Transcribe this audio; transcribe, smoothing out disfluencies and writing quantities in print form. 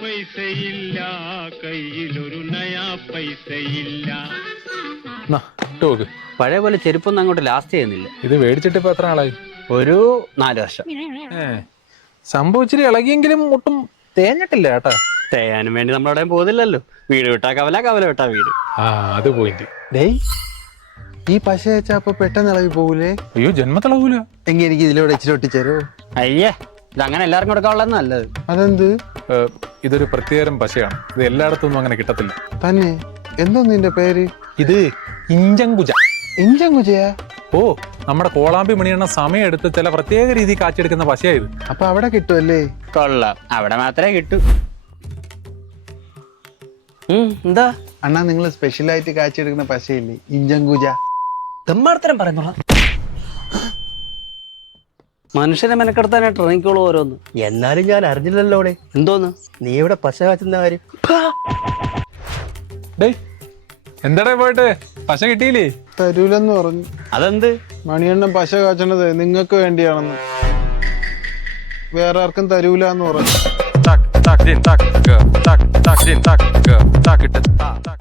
പൈസയില്ല കയ്യിലൊരു നയാ പൈസയില്ല. പഴയ പോലെ ചെരുപ്പൊന്നും അങ്ങോട്ട് ലാസ്റ്റ് ചെയ്യുന്നില്ല. ഇത് മേടിച്ചിട്ട് ഇപ്പൊ എത്ര ആളായി? ഒരു 4 വർഷം. സംഭവം ഇച്ചിരി ഇളകിയെങ്കിലും ഒട്ടും തേഞ്ഞിട്ടില്ല കേട്ടാ. തേയാനും വേണ്ടി നമ്മളവിടെ പോകുന്നില്ലല്ലോ. വീട് വിട്ടാ കവല, കവല വിട്ടാ വീട്. അത് പോയിന്റ്. ഡേയ്, ഈ പശ വെച്ചാ അപ്പൊ പെട്ടെന്ന് ഇളകി പോകൂലേ? അയ്യോ, ജന്മത്തിളകൂല. എങ്കിൽ എനിക്ക് ഇതിലൂടെ ഇച്ചിരി ഒട്ടിച്ചേരോ? അയ്യേ, ഇതങ്ങനെ എല്ലാവർക്കും കൊടുക്കാനുള്ളത് നല്ലത്. അതെന്ത്? ഇതൊരു പ്രത്യേകം പശയാണ്. ഇത് എല്ലായിടത്തൊന്നും അങ്ങനെ കിട്ടത്തില്ല. തന്നെ? എന്തോ നിന്റെ പേര്? ഇത് ഇഞ്ചങ്കുജ. ഇഞ്ചങ്കുജയാ? ഓ, നമ്മുടെ കോളാമ്പി മണിയെണ്ണ സമയം എടുത്ത് ചില പ്രത്യേക രീതി കാച്ചെടുക്കുന്ന പശയായത്. അപ്പൊ അവിടെ കിട്ടുമല്ലേ? കൊള്ളാം, അവിടെ മാത്രമേ കിട്ടൂ. എന്താ അണ്ണാ, നിങ്ങൾ സ്പെഷ്യൽ ആയിട്ട് കാച്ചെടുക്കുന്ന പശയില്ലേ, ഇഞ്ചങ്കുജ? തെമ്മാർത്തരം പറയുന്നോളാം. മനുഷ്യനെ മെനക്കെടുത്താനായിട്ട് ഇറങ്ങിക്കോളൂ ഓരോന്ന്. എന്നാലും ഞാൻ അറിഞ്ഞില്ലല്ലോ. എന്തോന്ന്? നീ ഇവിടെ പശ കാച്ചുന്ന കാര്യം. ഡേയ്, എന്താടേ പോയിട്ട് പശ കിട്ടിയില്ലേ? തരൂലെന്ന് പറഞ്ഞു. അതെന്ത്? മണിയണ്ണൻ പശ കാച്ചണത് നിങ്ങൾക്ക് വേണ്ടിയാണെന്ന്. വേറെ ആർക്കും തരൂലെന്ന് പറഞ്ഞു.